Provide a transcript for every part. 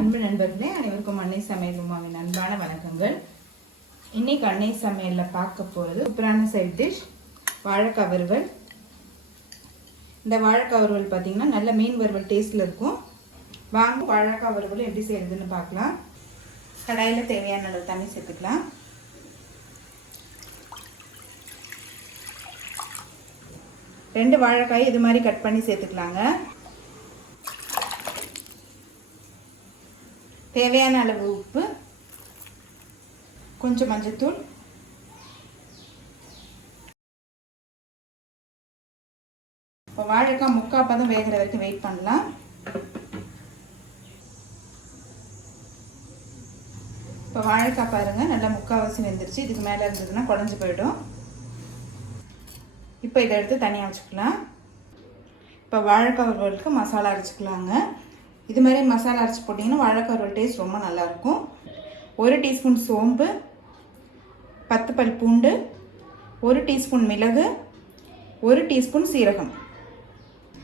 அன்பு நண்பர்களே, அனைவருக்கும் அன்னை சமையல் உமாவின் அன்பான வணக்கங்கள். இன்னைக்கு அன்னை சமையல்ல பார்க்க போகிறது சூப்பரான சைட் டிஷ் வாழைக்காய் வறுவல். இந்த வாழைக்காய் வறுவல் பார்த்தீங்கன்னா நல்ல மீன் வறுவல் டேஸ்ட்ல இருக்கும். வாங்க வாழைக்காய் வறுவல் எப்படி செய்யறதுன்னு பார்க்கலாம். கடாயில் தேவையான அளவு தண்ணி சேர்த்துக்கலாம். ரெண்டு வாழைக்காய் இது மாதிரி கட் பண்ணி சேர்த்துக்கலாங்க. தேவையான அளவு உப்பு, கொஞ்சம் மஞ்சள்தூள், இப்போ வாழைக்காய் முக்கால் பதம் வேகிற வரைக்கும் வெயிட் பண்ணலாம். இப்போ வாழைக்காய் பாருங்க நல்லா முக்கால்வாசி வெந்துருச்சு. இதுக்கு மேலே இருந்ததுன்னா குழஞ்சு போயிடும். இப்போ இதை எடுத்து தனியாக வச்சுக்கலாம். இப்போ வாழைக்காய் வறுவலுக்கு மசாலா அரைச்சிக்கலாங்க. இது மாதிரி மசாலா அரைச்சி போட்டிங்கன்னா வாழைக்காய் வறுவல் டேஸ்ட் ரொம்ப நல்லாயிருக்கும். 1 டீஸ்பூன் சோம்பு, 10 பல் பூண்டு, 1 டீஸ்பூன் மிளகு, 1 டீஸ்பூன் சீரகம்.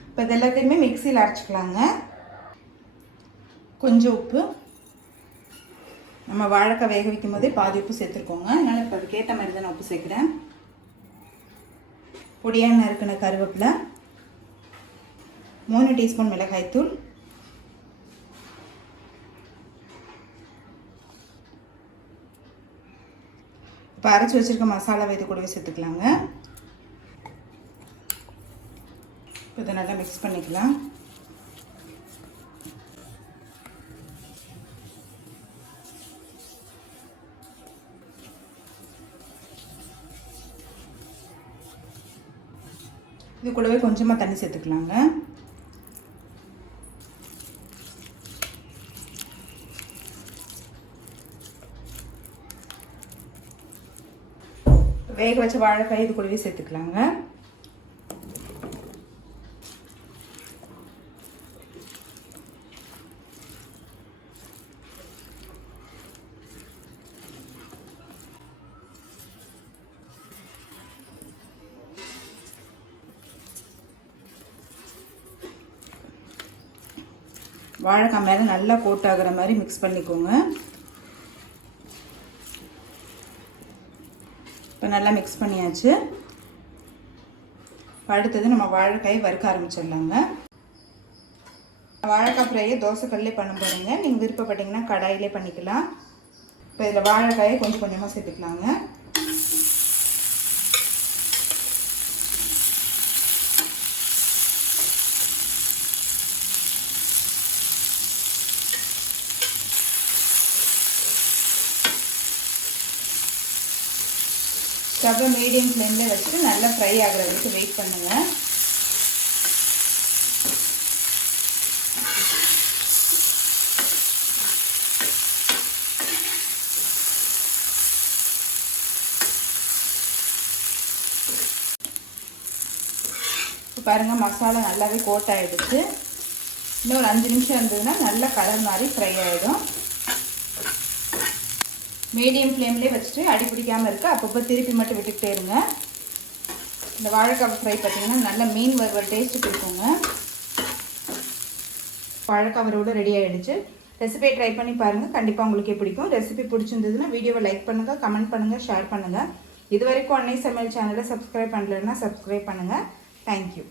இப்போ இது எல்லாத்தையுமே மிக்சியில் அரைச்சிக்கலாங்க. கொஞ்சம் உப்பு, நம்ம வாழைக்காய் வேக வைக்கும் போதே பாதி உப்பு சேர்த்துருக்கோங்க. அதனால் இப்போ அதுக்கேற்ற மாதிரி தான் நான் உப்பு சேர்க்குறேன். பொடியாக நறுக்கின கருவேப்பிலை, 3 டீஸ்பூன் மிளகாய்த்தூள், இப்போ அரைச்சி வச்சுருக்க மசாலாவை இது கூடவே சேர்த்துக்கலாங்க. இப்போ இதை நல்லா மிக்ஸ் பண்ணிக்கலாம். இது கூடவே கொஞ்சமாக தண்ணி சேர்த்துக்கலாங்க. வேக வச்ச வாழைக்காய் இது கூடவே சேர்த்துக்கலாங்க. வாழைக்காய் மேலே நல்லா கோட் ஆகுற மாதிரி மிக்ஸ் பண்ணிக்கோங்க. இப்போ நல்லா மிக்ஸ் பண்ணியாச்சு. அடுத்தது நம்ம வாழைக்காயை வறுக்க ஆரம்பிச்சிடலாங்க. வாழைக்காய் ஃப்ரையை தோசைக்கல்லே பண்ண போகிறீங்க. நீங்கள் விருப்பப்பட்டீங்கன்னா கடாயிலே பண்ணிக்கலாம். இப்போ இதில் வாழைக்காயை கொஞ்சம் கொஞ்சமாக சேர்த்துக்கலாங்க. ஸ்டவ்வை மீடியம் ஃப்ளேமில் வச்சுட்டு நல்லா ஃப்ரை ஆகிற வரைக்கும் வெயிட் பண்ணுங்கள். இப்போ பாருங்கள் மசாலா நல்லாவே கோட் ஆகிடுச்சு. இன்னும் ஒரு 5 நிமிஷம் இருந்ததுன்னா நல்லா கலர் மாதிரி ஃப்ரை ஆகிடும். மீடியம் ஃப்ளேம்லேயே வச்சுட்டு அடி பிடிக்காமல் இருக்குது. அப்பப்போ திருப்பி மட்டும் விட்டுக்கிட்டே இருங்க. இந்த வாழைக்காய் ஃப்ரை பார்த்திங்கன்னா நல்ல மீன் வறுவல் டேஸ்ட்டு கொடுக்குங்க. வாழைக்காய் வறுவல் ரெடி ஆகிடுச்சு. ரெசிபியை ட்ரை பண்ணி பாருங்கள். கண்டிப்பாக உங்களுக்கே பிடிக்கும். ரெசிபி பிடிச்சிருந்ததுன்னா வீடியோவை லைக் பண்ணுங்கள், கமெண்ட் பண்ணுங்கள், ஷேர் பண்ணுங்கள். இது வரைக்கும் அன்னை சமையல் சேனலை சப்ஸ்கிரைப் பண்ணலைன்னா சப்ஸ்கிரைப் பண்ணுங்கள். தேங்க்யூ.